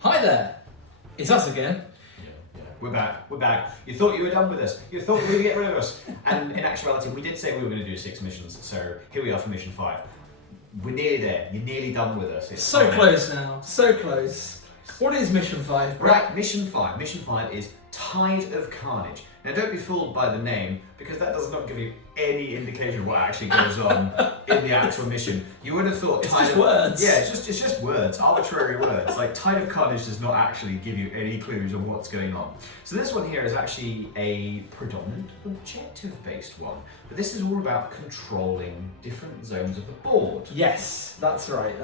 Hi there, it's us again. We're back. You thought you were done with us. You thought you were going to get rid of us. And in actuality, we did say we were going to do 6 missions, so here we are for mission 5. We're nearly there. You're nearly done with us. It's So close now, so close. What is mission 5, Brett? Right, mission 5. Mission 5 is Tide of Carnage. Now don't be fooled by the name, because that does not give you any indication of what actually goes on in the actual mission. You would have thought It's just words. Yeah, it's just words, arbitrary words. Like Tide of Carnage does not actually give you any clues on what's going on. So this one here is actually a predominant objective-based one, but this is all about controlling different zones of the board. Yes, that's right.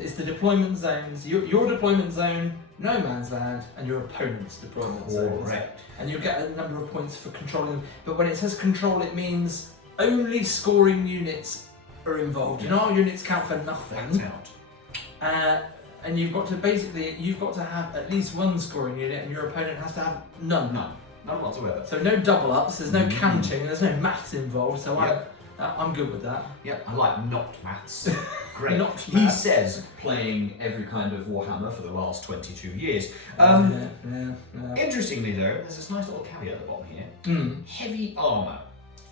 It's the deployment zones, your deployment zone, no man's land, and your opponent's deployment zone. Correct. And you'll get a number of points for controlling them. But when it says control, it means only scoring units are involved. You know, our units count for nothing. Out. And you've got to have at least one scoring unit, and your opponent has to have none. None whatsoever. So no double ups. There's no counting. There's no maths involved. So Yep. I'm good with that. Yep, I like not maths. Great. Not He maths. says, playing every kind of Warhammer for the last 22 years. Yeah. Interestingly though, there's this nice little caveat at the bottom here. Heavy armour.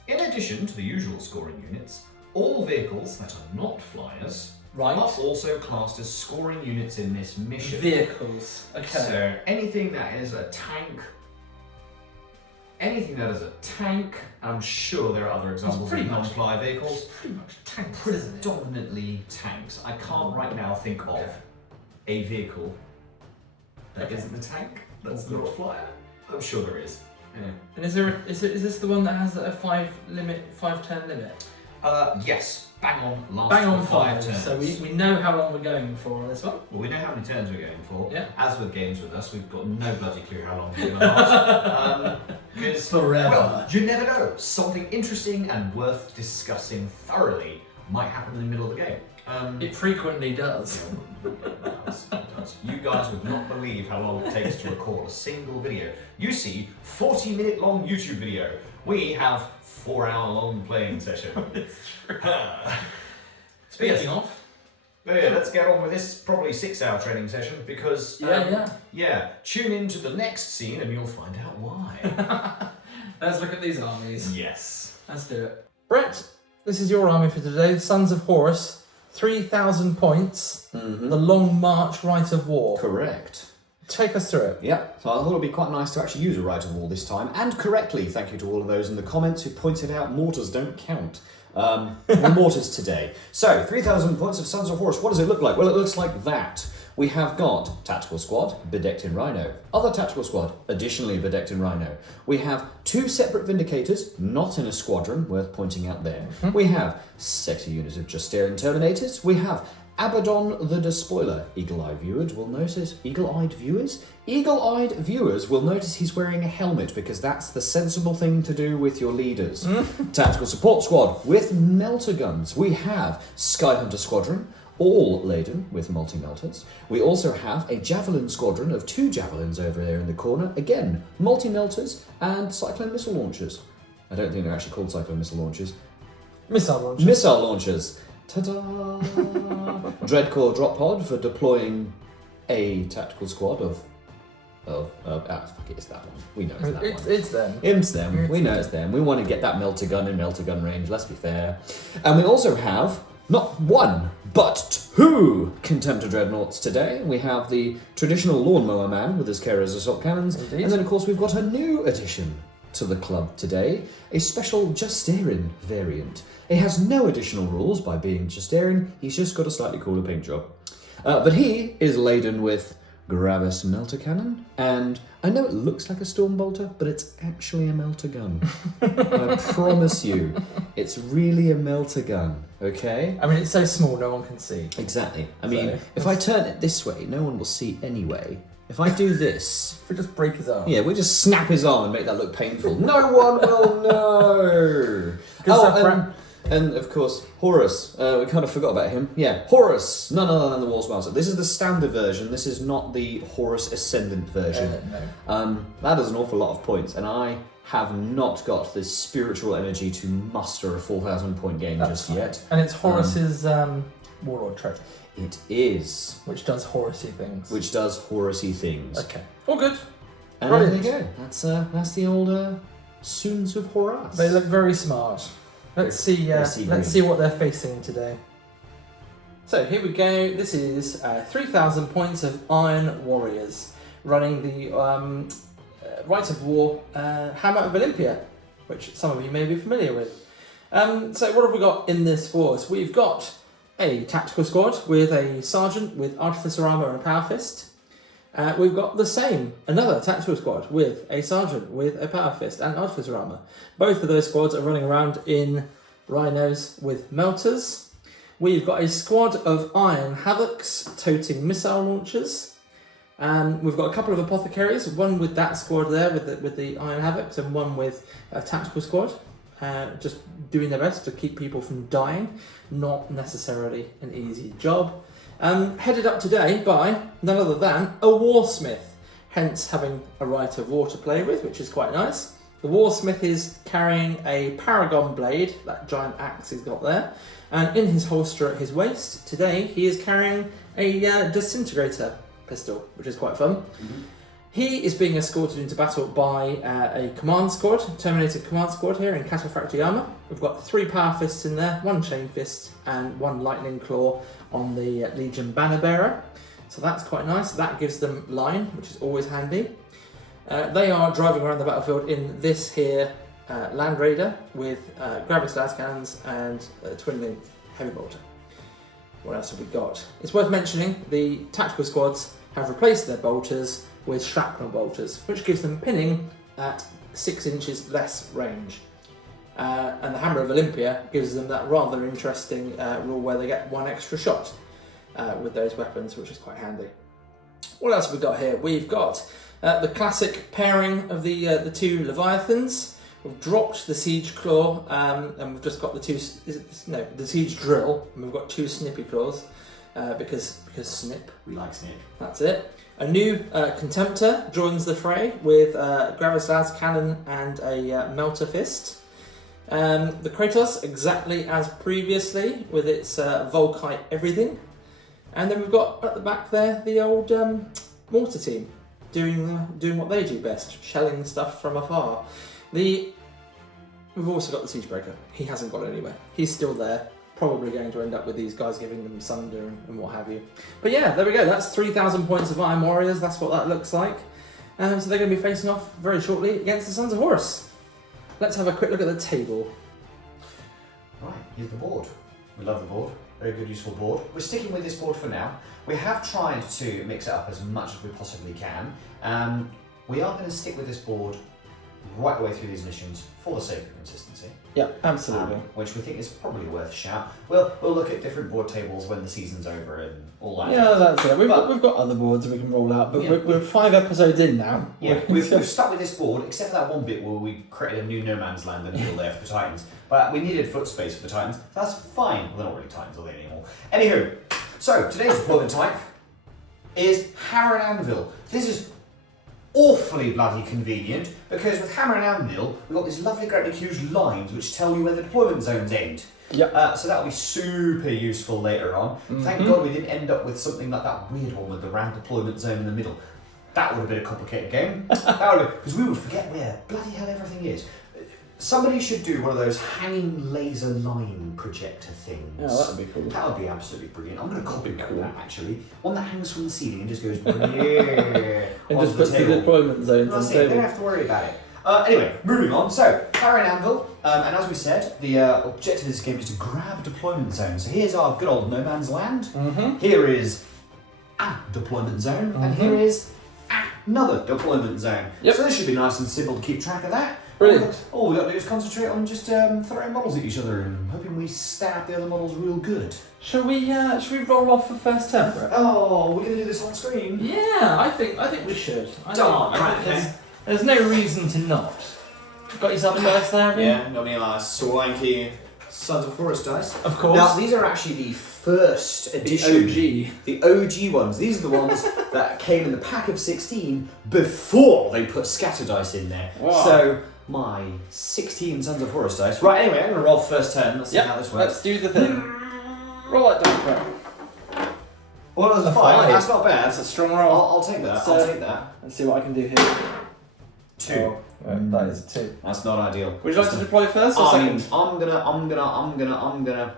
In addition to the usual scoring units, all vehicles that are not flyers Right. are also classed as scoring units in this mission. Vehicles. Okay. So anything that is a tank, I'm sure there are other examples pretty of much- non-flyer vehicles. Pretty much tanks, isn't it? Predominantly tanks. I can't right now think of a vehicle that isn't a tank, that's not a flyer. I'm sure there is. Yeah. And is this the one that has a 5-turn limit? Yes, bang on, last Bang on for 5 5. turns. So we know how long we're going for on this one. Well, we know how many turns we're going for. Yeah. As with games with us, we've got no bloody clue how long we're going to last. Because, Forever. well, you never know. Something interesting and worth discussing thoroughly might happen in the middle of the game. It frequently does. It does. You guys would not believe how long it takes to record a single video. You see 40-minute long YouTube video. We have 4-hour-long playing session. Speaking of. But yeah, let's get on with this probably 6-hour training session because yeah, tune into the next scene and you'll find out why. Let's look at these armies. Yes. Let's do it. Brett, this is your army for today. Sons of Horus. 3,000 points. The Long March Rite of War. Correct. Take us through it. Yeah, so I thought it would be quite nice to actually use a Rite of War this time, and correctly. Thank you to all of those in the comments who pointed out mortars don't count. We're mortars today. So, 3,000 points of Sons of Horus. What does it look like? Well, it looks like that. We have got Tactical Squad, bedecked in Rhino. Other Tactical Squad, additionally bedecked in Rhino. We have 2 separate Vindicators, not in a squadron, worth pointing out there. We have sexy units of Justarian Terminators. We have Abaddon the Despoiler. Eagle-eyed viewers will notice... Eagle-eyed viewers? Eagle-eyed viewers will notice he's wearing a helmet because that's the sensible thing to do with your leaders. Tactical Support Squad with melter guns. We have Skyhunter Squadron, all laden with multi-melters. We also have a Javelin Squadron of 2 Javelins over there in the corner. Again, multi-melters and Cyclone Missile Launchers. I don't think they're actually called Cyclone Missile Launchers. Missile launcher. Missile Launchers. Ta-da! Dreadcore Drop Pod for deploying a tactical squad of fuck it, it's that one. We know it's that one. It's them. It's them. We know it's them. We want to get that melter gun in melter gun range, let's be fair. And we also have not 1, but 2 Contemptor Dreadnoughts today. We have the traditional Lawnmower Man with his Kara's assault cannons. Indeed. And then, of course, we've got a new addition to the club today, a special Justarian variant. It has no additional rules by being Justarian, he's just got a slightly cooler paint job. But he is laden with Gravis Melter Cannon, and I know it looks like a Stormbolter, but it's actually a melter gun. I promise you, it's really a melter gun, okay? I mean, it's so small no one can see. Exactly. I mean, So- if I turn it this way, no one will see anyway. If I do this... If we just break his arm. Yeah, we just snap his arm and make that look painful. No one will know! And of course, Horus. We kind of forgot about him. Yeah, Horus, none other than the Warsmith. This is the standard version. This is not the Horus Ascendant version. No. That is an awful lot of points, and I have not got the spiritual energy to muster a 4,000 point game just yet. And it's Horus's Warlord trait, It is. which does Horusy things. Which does Horusy things. Okay. All good. And there you Brilliant. go. That's the old Sons of Horus. They look very smart. Let's see. Let's see what they're facing today. So here we go. This is 3,000 points of Iron Warriors running the Rite of War Hammer of Olympia, which some of you may be familiar with. So what have we got in this force? We've got a tactical squad with a sergeant with artificer armor and a power fist. We've got the same, another tactical squad with a sergeant with a power fist and artificer armor. Both of those squads are running around in rhinos with melters. We've got a squad of iron havocs toting missile launchers. We've got a couple of apothecaries, one with that squad there with the iron havocs and one with a tactical squad. Just doing their best to keep people from dying. Not necessarily an easy job. Headed up today by none other than a Warsmith, hence having a Rite of War to play with, which is quite nice. The Warsmith is carrying a Paragon blade, that giant axe he's got there, and in his holster at his waist today he is carrying a disintegrator pistol, which is quite fun. Mm-hmm. He is being escorted into battle by a command squad, Terminator command squad here in Cataphractii armor. We've got 3 power fists in there, 1 chain fist and 1 lightning claw on the Legion banner bearer. So that's quite nice. That gives them line, which is always handy. They are driving around the battlefield in this here Land Raider with gravity las cannons and twin-link heavy bolter. What else have we got? It's worth mentioning the tactical squads have replaced their bolters with shrapnel bolters, which gives them pinning at 6 inches less range. And the Hammer of Olympia gives them that rather interesting rule where they get 1 extra shot with those weapons, which is quite handy. What else have we got here? We've got the classic pairing of the 2 Leviathans. We've dropped the Siege Claw, and we've just got the Siege Drill, and we've got 2 Snippy Claws, because snip. We like snip. That's it. A new Contemptor joins the fray with Gravis Las Cannon and a Melter Fist. The Kratos, exactly as previously, with its Volkite everything. And then we've got at the back there the old Mortar team doing what they do best, shelling stuff from afar. We've also got the Siegebreaker. He hasn't got anywhere. He's still there. Probably going to end up with these guys giving them Sunder and what have you. But yeah, there we go. That's 3,000 points of Iron Warriors. That's what that looks like. So they're going to be facing off very shortly against the Sons of Horus. Let's have a quick look at the table. Right, here's the board. We love the board. Very good, useful board. We're sticking with this board for now. We have tried to mix it up as much as we possibly can. We are going to stick with this board right the way through these missions for the sake of consistency. Yeah, absolutely. Which we think is probably worth a shout. We'll look at different board tables when the season's over and all that. Yeah, that's it. We've got other boards we can roll out, but yeah. we're 5 episodes in now. Yeah, we've stuck with this board, except for that one bit where we created a new no man's land and hill there for the Titans. But we needed foot space for the Titans. That's fine. Well, they're not really Titans, are they anymore? Anywho, so today's deployment type is Hammer and Anvil. This is awfully bloody convenient because with Hammer and Anvil we've got these lovely great big huge lines which tell you where the deployment zones end. Yep. So that'll be super useful later on. Mm-hmm. Thank God we didn't end up with something like that weird one with the round deployment zone in the middle. That would have been a complicated game. Because we would forget where bloody hell everything is. Somebody should do one of those hanging laser line projector things. Yeah, that would be cool. That would be absolutely brilliant. I'm going to copy cool. that actually. One that hangs from the ceiling and just goes and just puts the deployment zones on the table. You don't have to worry about it. Anyway, moving on. So, Hammer and Anvil, and as we said, the objective of this game is to grab deployment zones. So here's our good old no man's land. Mm-hmm. Here is a deployment zone, and here is another deployment zone. Yep. So this should be nice and simple to keep track of that. Brilliant. All we've got to do is concentrate on just throwing models at each other and hoping we stab the other models real good. Shall we roll off for first turn for it? Oh, we're going to do this on screen? Yeah, I think we should. There's no reason to not. Got yourself a first there, have you? Yeah, got me a Swanky Sons of Horus dice. Of course. Now, these are actually the first edition. The OG ones. These are the ones that came in the pack of 16 before they put scatter dice in there. Wow. So, my 16 Sons of Horus dice. Right, anyway, I'm going to roll first turn. Let's see how this works. Let's do the thing. Roll that die, Brett. Well, that was a 5. 5. That's not bad. That's a strong roll. I'll take that. So, I'll take that. Let's see what I can do here. 2. Oh, right, that is a 2. That's not ideal. Would you like to deploy first or second? I'm gonna.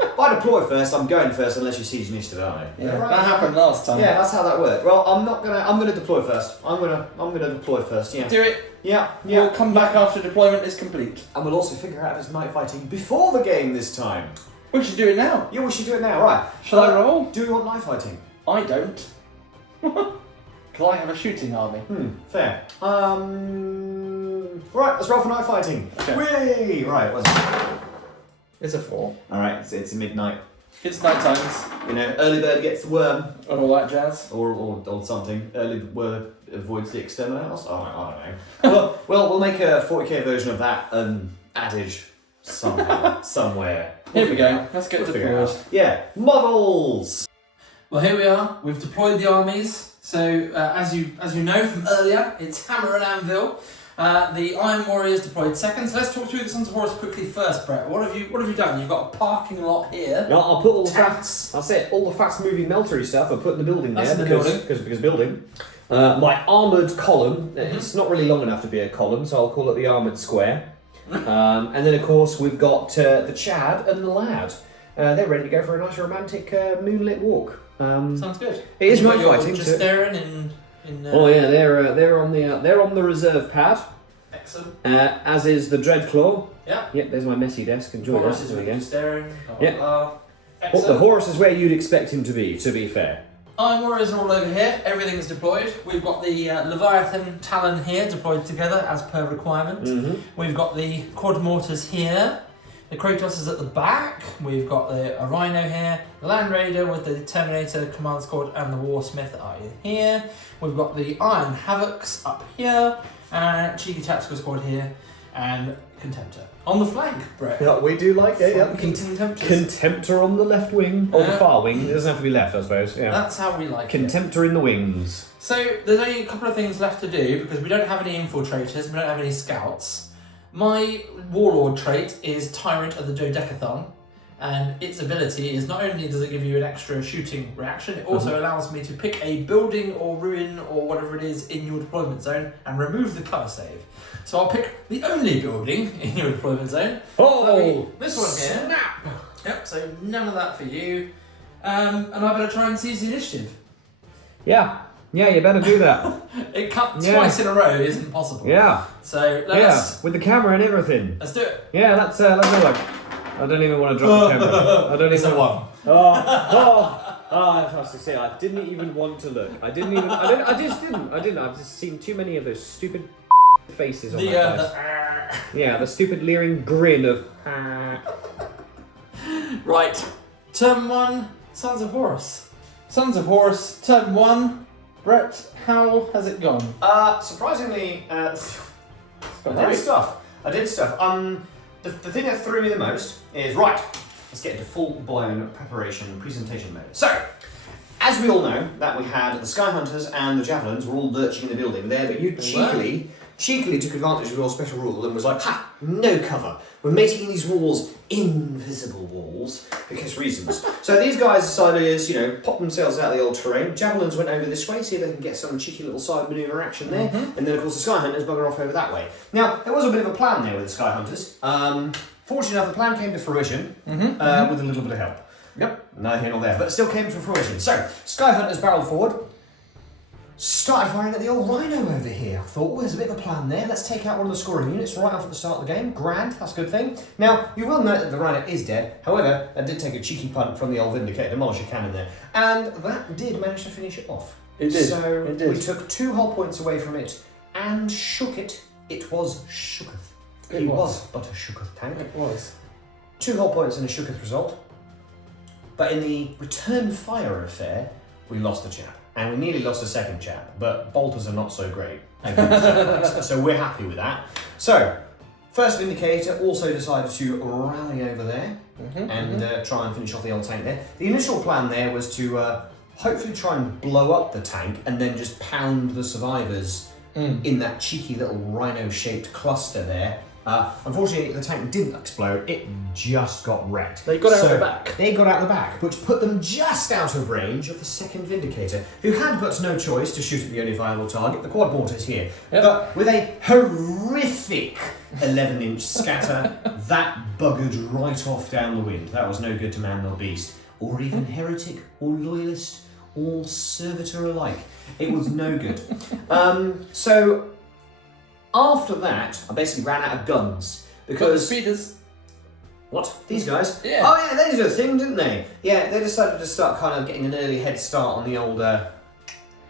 If I deploy first, I'm going first unless you siege initiative, aren't I? Yeah, that happened last time. Yeah, that's how that worked. Well, I'm gonna deploy first. I'm gonna deploy first, yeah. Do it. Yeah. We'll come back after deployment is complete. And we'll also figure out if it's night fighting before the game this time. We should do it now. Yeah, we should do it now, right. Shall I roll? Do we want night fighting? I don't. Because I have a shooting army. Fair. Right, let's roll for night fighting. Okay. Whee! Right, what's it? It's a 4. Alright, it's midnight. It's night times. You know, early bird gets the worm. And all that jazz. Or something. Early bird avoids the exterminatus. Oh, I don't know. well, we'll make a 40k version of that adage somehow, somewhere. Here we go. Let's get figure it deployed. out. Yeah, models! Well, here we are. We've deployed the armies. So, as you know from earlier, it's Hammer and Anvil. The Iron Warriors deployed second. So let's talk through the Sons of Horus quickly first, Brett. What have you done? You've got a parking lot here. Yeah, I'll put all the Tanks. That's it. All the fast-moving meltery stuff I'll put in the building That's there. in the building. Because building. My armoured column. It's not really long enough to be a column, so I'll call it the armoured square. And then, of course, we've got the Chad and the Lad. They're ready to go for a nice romantic moonlit walk. Sounds good. It is night You're fighting. just staring in. Oh yeah, they're on the reserve pad. Excellent. As is the Dreadclaw. Yeah. Yep, there's my messy desk. Enjoy Horus that. is There we really go. staring. Yeah. Excellent. Well, the Horus is where you'd expect him to be fair. Iron Warriors are all over here. Everything's deployed. We've got the Leviathan Talon here deployed together as per requirement. We've got the Quad Mortars here. The Kratos is at the back. We've got a Rhino here. The Land Raider with the Terminator Command Squad and the Warsmith are in here. We've got the Iron Havocs up here. And Cheeky Tactical Squad here. And Contemptor on the flank, Brett. Yeah, we do like it. Yeah. Contemptor on the left wing, or the far wing. It doesn't have to be left, I suppose. Yeah. That's how we like it. Contemptor in the wings. So there's only a couple of things left to do because we don't have any infiltrators, we don't have any scouts. My warlord trait is Tyrant of the Dodecathon, and its ability is not only does it give you an extra shooting reaction, it also allows me to pick a building or ruin or whatever it is in your deployment zone and remove the cover save. So I'll pick the only building in your deployment zone. Oh, this one here. snap! Yep, so none of that for you. And I better try and seize the initiative. Yeah, you better do that. It cut twice in a row isn't possible. Yeah. So let's with the camera and everything. let's do it. Yeah, let's have a look. I don't even want to drop the camera. I don't It's even. a 1. I have to say, I didn't even want to look. I just didn't. I've just seen too many of those stupid faces on my face. Yeah, the stupid leering grin of. Right. Turn 1, Sons of Horus. Sons of Horus, turn 1. Brett, how has it gone? Surprisingly, I did stuff. The thing that threw me the most is right. Let's get into full-blown preparation presentation mode. So, as we all know, that we had the Sky Hunters and the Javelins were all lurching in the building there, but you cheekily took advantage of your special rule and was like, ha, no cover. We're making these walls invisible walls because reasons. So these guys decided, pop themselves out of the old terrain. Javelins went over this way, see if they can get some cheeky little side manoeuvre action there. And then, of course, the Sky Hunters bugger off over that way. Now, there was a bit of a plan there with the Sky Hunters. Fortunately enough, the plan came to fruition with a little bit of help. Yep, neither here nor there, but it still came to fruition. So, Sky Hunters barreled forward, started firing at the old Rhino over here. I thought, well, there's a bit of a plan there. Let's take out one of the scoring units right off at the start of the game. Grand, that's a good thing. Now, you will note that the Rhino is dead. However, that did take a cheeky punt from the old Vindicator, demolisher cannon there. And that did manage to finish it off. It did. So, it did. we took 2 whole points away from it and shook it. It was shooketh. It was but a shooketh tank. It was. 2 whole points in a shooketh result. But in the return fire affair, we lost a chap. And we nearly lost a second chap, but bolters are not so great against javelins, so we're happy with that. So, first Vindicator also decided to rally over there and try and finish off the old tank there. The initial plan there was to hopefully try and blow up the tank and then just pound the survivors in that cheeky little rhino-shaped cluster there. Unfortunately, the tank didn't explode, it just got wrecked. They got out the back. They got out the back, which put them just out of range of the second Vindicator, who had but no choice to shoot at the only viable target, the quad mortars here. Yep. But with a horrific 11-inch scatter, that buggered right off down the wind. That was no good to man nor beast, or even heretic, or loyalist, or servitor alike. It was no good. So after that, I basically ran out of guns because speeders. What? These guys? Yeah. Oh yeah, they did a thing, didn't they? Yeah, they decided to start kind of getting an early head start on the old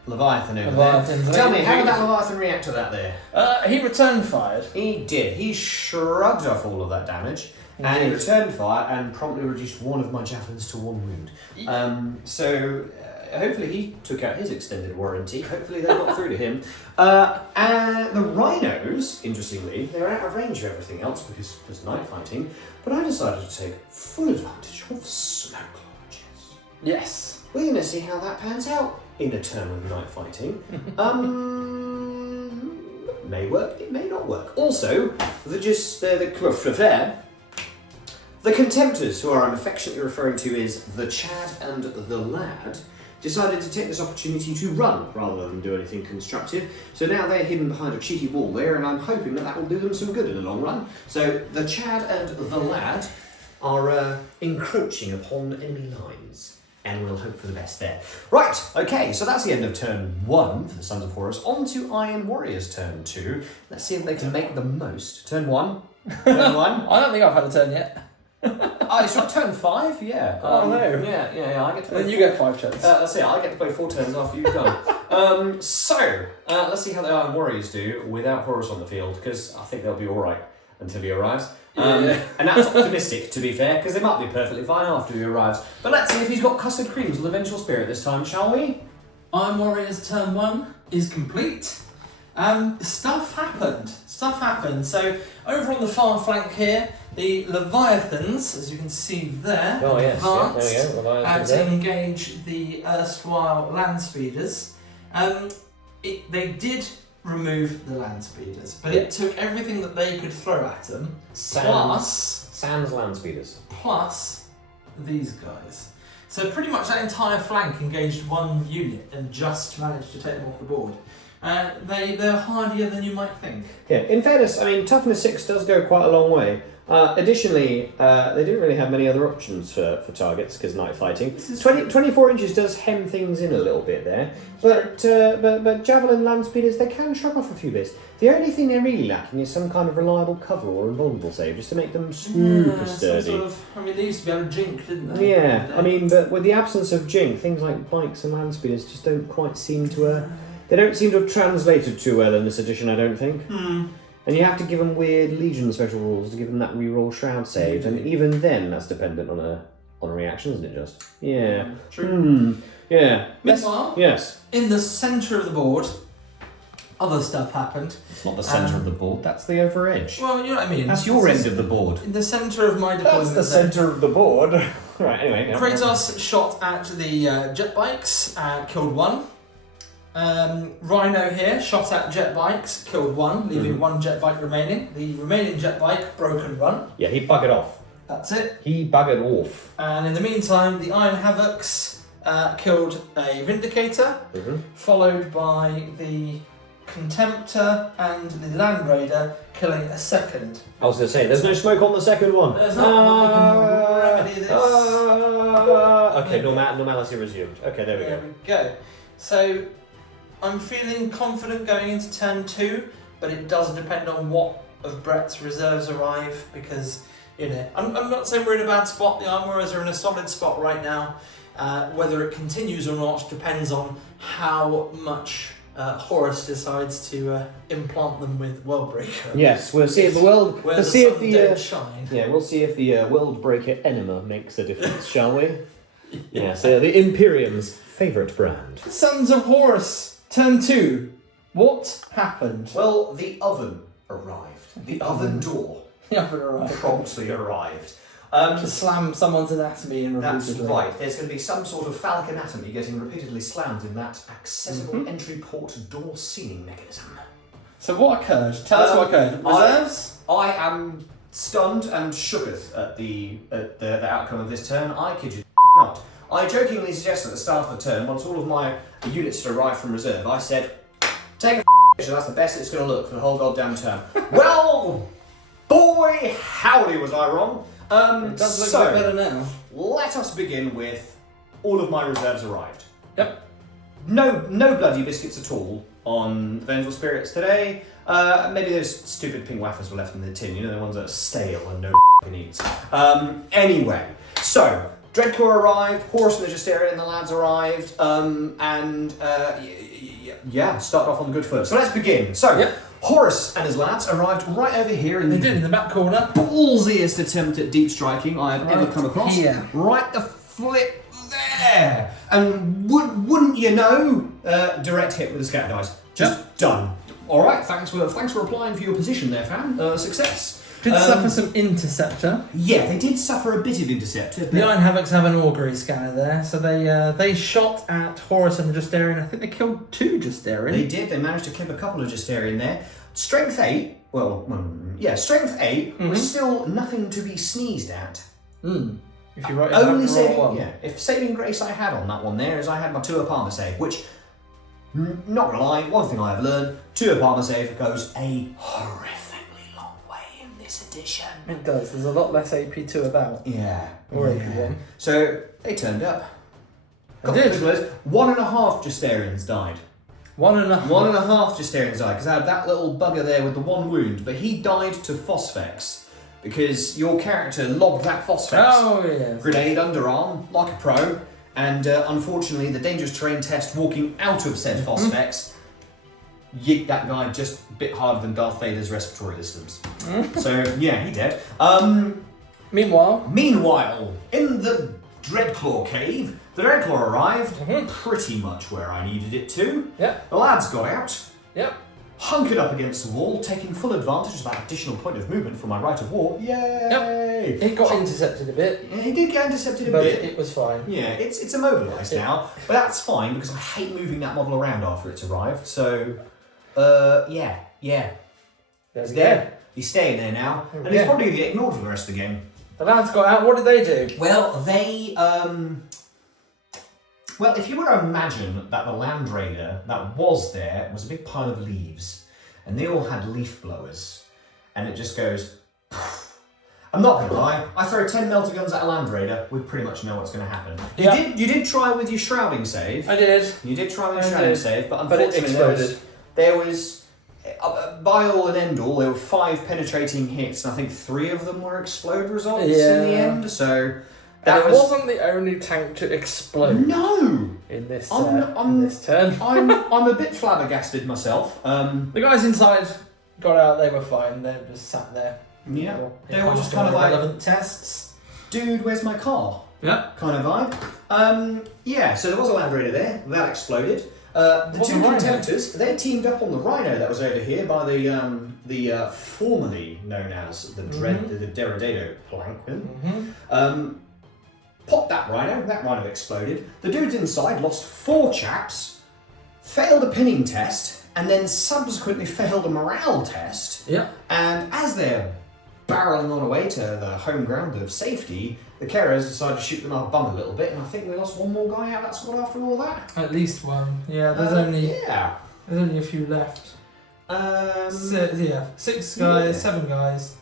Leviathan over there. Tell me, how did that Leviathan react to that there? He returned fired. He did. He shrugged off all of that damage. And he returned fire and promptly reduced one of my javelins to 1 wound. So hopefully he took out his extended warranty. Hopefully they got through to him. And the rhinos, interestingly, they were out of range of everything else because there's night fighting. But I decided to take full advantage of smoke launches. Yes. We're going to see how that pans out in a turn with night fighting. May work, it may not work. Also, the Contemptors, who I'm affectionately referring to as the Chad and the Lad, decided to take this opportunity to run rather than do anything constructive. So now they're hidden behind a cheeky wall there, and I'm hoping that will do them some good in the long run. So the Chad and the Lad are encroaching upon enemy lines, and we'll hope for the best there. Right, okay, so that's the end of turn 1 for the Sons of Horus. On to Iron Warriors turn 2. Let's see if they can make the most. Turn 1. Turn 1. I don't think I've had a turn yet. Oh, it's not turn 5? Yeah. Oh, no. Yeah, I get to play. Then you get 5 turns. That's it, I get to play 4 turns after you've done. Let's see how the Iron Warriors do without Horus on the field, because I think they'll be alright until he arrives. And that's optimistic, to be fair, because they might be perfectly fine after he arrives. But let's see if he's got custard creams with the Vengeful Spirit this time, shall we? Iron Warriors turn 1 is complete. Stuff happened. So over on the far flank here, the Leviathans, as you can see there, advanced there we go. to engage the erstwhile land speeders. They did remove the land speeders, but it took everything that they could throw at them, Sans land speeders. plus these guys. So pretty much that entire flank engaged one unit and just managed to take them off the board. They're hardier than you might think. Yeah, in fairness, I mean, toughness 6 does go quite a long way. Additionally, they didn't really have many other options for targets because night fighting. 24 inches does hem things in a little bit there, but javelin land speeders, they can shrug off a few bits. The only thing they're really lacking is some kind of reliable cover or invulnerable save just to make them super sturdy. They used to be able to jink, didn't they? Yeah, I mean, but with the absence of jink, things like bikes and land speeders just don't quite seem to. They don't seem to have translated too well in this edition, I don't think. And you have to give them weird Legion special rules to give them that reroll shroud save, and even then that's dependent on a reaction, isn't it just? Yeah. True. Yeah. Meanwhile, Yes. in the centre of the board, other stuff happened. It's not the centre of the board, that's the over edge. Well, you know what I mean. That's your end of the board. In the centre of my deployment. That's the centre of the board. Right, anyway. Kratos shot at the jet bikes, killed 1. Rhino here shot at jet bikes, killed 1, leaving 1 jet bike remaining. The remaining jet bike broke and run. Yeah, he buggered off. That's it. He buggered off. And in the meantime, the Iron Havocs killed a Vindicator, followed by the Contemptor and the Land Raider killing a second. I was going to say, there's no smoke on the second one. There's not, we can remedy this. Okay, normality resumed. Okay, there we go. There we go. So, I'm feeling confident going into turn 2, but it does depend on what of Brett's reserves arrive, because, I'm not saying we're in a bad spot. The Iron Warriors are in a solid spot right now. Whether it continues or not depends on how much Horus decides to implant them with Worldbreaker. Yes, we'll see if the world. Where We'll the see if sun the don't shine. yeah, we'll see if the Worldbreaker enema makes a difference, shall we? Yeah. So the Imperium's favourite brand. Sons of Horus, turn 2. What happened? Well, the oven arrived. The oven door The oven arrived. promptly arrived. To slam someone's anatomy in That's repeatedly. right. There's going to be some sort of phallic anatomy getting repeatedly slammed in that accessible entry port door sealing mechanism. So what occurred? Tell us what occurred. Reserves? I am stunned and shooketh at the outcome of this turn. I kid you not. I jokingly suggested at the start of the turn, once all of my units had arrived from reserve, I said, take a picture, that's the best it's going to look for the whole goddamn turn. Well, boy, howdy was I wrong. It does look a bit better now. Let us begin with all of my reserves arrived. Yep. No bloody biscuits at all on Vengeful Spirits today. Maybe those stupid pink wafers were left in the tin, you know, the ones that are stale and no f***ing eats. Anyway, so, Dreadclaw arrived, Horus and the Justeria and the lads arrived, start off on the good foot. So let's begin. So, yep. Horus and his lads arrived right over here in the back corner. Ballsiest attempt at deep striking I have ever come across. Here. Right the flip there. And wouldn't you know, direct hit with the scatter dice. Just done. All right, thanks for applying for your position there, fam. Success. Did suffer some interceptor. Yeah, they did suffer a bit of interceptor. The Iron Havocs have an augury scanner there, so they shot at Horus and the Justerian. I think they killed 2 Justerian. They did. They managed to clip a couple of Justerian there. Strength 8. Strength 8 was still nothing to be sneezed at. If you write Only saving, if saving grace I had on that one there is I had my 2-up armor save, which, not gonna lie, one thing I have learned, 2-up armor save goes a horrifically long way in this edition. It does. There's a lot less AP2 about. Yeah. Or AP1. So they turned up. They did. 1.5 Justerians died. 1.5. 1.5 Justerians died, because I had that little bugger there with the 1 wound, but he died to Phosphex. Because your character lobbed that Phosphex grenade underarm, like a pro, and unfortunately the dangerous terrain test walking out of said Phosphex yeeked that guy just a bit harder than Darth Vader's respiratory systems. So yeah, he dead. Meanwhile, in the Dreadclaw cave, the Dreadclaw arrived pretty much where I needed it to. Yep. The lads got out. Yep. Hunkered up against the wall, taking full advantage of that additional point of movement from my right of war. Yay! Yep. It got intercepted a bit. Yeah, he did get intercepted a but bit. It was fine. Yeah, it's immobilised now, but that's fine because I hate moving that model around after it's arrived. So, yeah. He's there. He's staying there now, and he's probably going to get ignored for the rest of the game. The lads got out. What did they do? Well, they Well, if you were to imagine that the Land Raider that was there was a big pile of leaves, and they all had leaf blowers, and it just goes. I'm not gonna lie. I throw 10 melter guns at a Land Raider, we pretty much know what's gonna happen. You did try with your shrouding save. I did. You did try with your shrouding save, but it unfortunately exploded. there was by all and end all, there were 5 penetrating hits, and I think 3 of them were explode results in the end. So. That wasn't the only tank to explode. No! In this in this turn. I'm a bit flabbergasted myself. The guys inside got out, they were fine. They just sat there. Yeah. They were just kind of like relevant tests. Dude, where's my car? Yeah. Kind of vibe. Yeah, so there was a Land Raider there, that exploded. The 2 contemptors, they teamed up on the Rhino that was over here by the formerly known as the Deredato plank. Popped that Rhino exploded. The dudes inside lost 4 chaps, failed a pinning test, and then subsequently failed a morale test. Yeah. And as they're barreling on away to the home ground of safety, the Keras decided to shoot them up bum a little bit, and I think we lost 1 more guy out of that squad after all that. At least 1. Yeah, there's only a few left. 6 guys, 7 guys.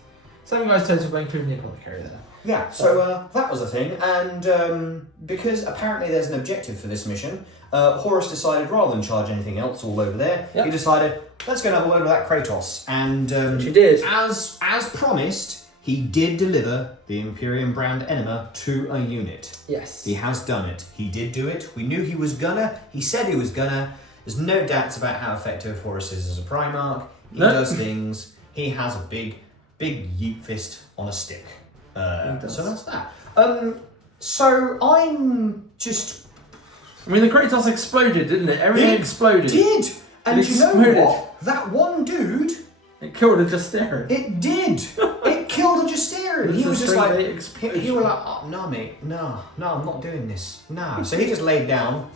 7 guys total, but including the apothecary there. Yeah, so that was a thing, and because apparently there's an objective for this mission, Horus decided rather than charge anything else all over there, he decided, let's go and have a word with that Kratos. And which he did. As promised, he did deliver the Imperium brand enema to a unit. Yes. He has done it. He did do it. We knew he was gonna. He said he was gonna. There's no doubts about how effective Horus is as a Primarch. He does things. He has a big yeet fist on a stick. So that's that. So I'm just. I mean, the Kratos exploded, didn't it? Everything exploded. It did. And you know exploded. what? That one dude. It killed a Justerian. It did. It kill the Justerin. He was just like, he was like, oh, no, mate, no, I'm not doing this. No. So he just laid down.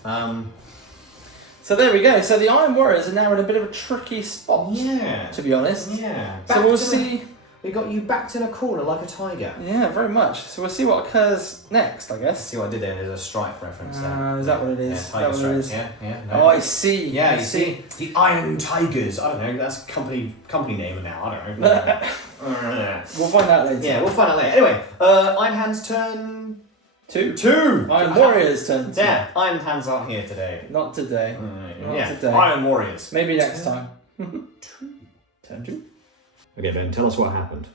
So there we go. So the Iron Warriors are now in a bit of a tricky spot. Yeah. To be honest. Yeah. So we'll see. We got you backed in a corner like a tiger. Yeah, very much. So we'll see what occurs next, I guess. See what I did there? There's a stripe reference there. Is that what it is? Yeah, tiger stripes. Yeah. No. Oh, I see. Yeah, you see the Iron Tigers. I don't know. That's company name now. I don't know. We'll find out later. Yeah, we'll find out later. Anyway, Iron Hands turn 2. Iron Warriors turn 2. Yeah, Iron Hands aren't here today. Not today. Not today. Iron Warriors. Maybe next time. Turn 2. Okay, Ben, tell us what happened.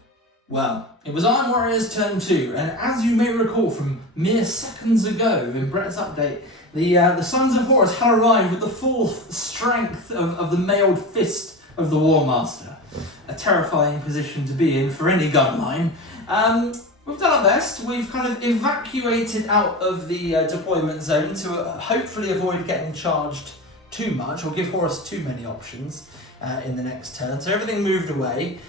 Well, it was Iron Warriors turn 2, and as you may recall from mere seconds ago in Brett's update, the Sons of Horus had arrived with the full strength of the mailed fist of the War Master. A terrifying position to be in for any gun line. We've done our best. We've kind of evacuated out of the deployment zone to hopefully avoid getting charged too much or give Horus too many options in the next turn. So everything moved away.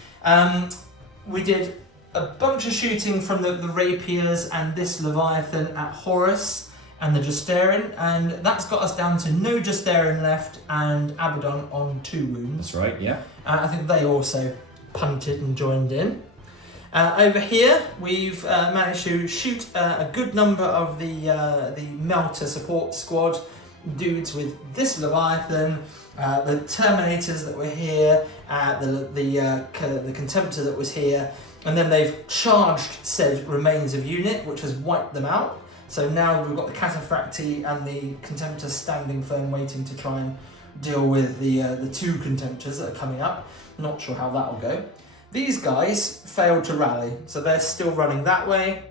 We did a bunch of shooting from the rapiers and this Leviathan at Horus and the Justerin, and that's got us down to no Justerin left and Abaddon on 2 wounds. That's right, yeah. I think they also punted and joined in. Over here, we've managed to shoot a good number of the Melter support squad dudes with this Leviathan, the Terminators that were here, the Contemptor that was here, and then they've charged said remains of unit, which has wiped them out. So now we've got the Cataphracti and the Contemptor standing firm, waiting to try and deal with the 2 Contemptors that are coming up. Not sure how that'll go. These guys failed to rally, so they're still running that way.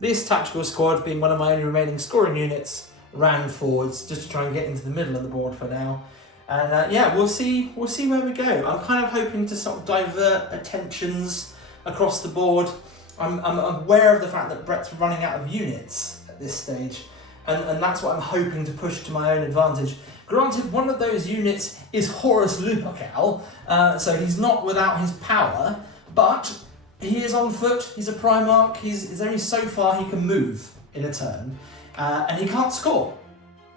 This tactical squad, being one of my only remaining scoring units, ran forwards just to try and get into the middle of the board for now. And yeah, we'll see where we go. I'm kind of hoping to sort of divert attentions across the board. I'm aware of the fact that Brett's running out of units at this stage, and that's what I'm hoping to push to my own advantage. Granted, one of those units is Horus Lupercal, so he's not without his power, but he is on foot, he's a Primarch, he's only so far he can move in a turn, and he can't score.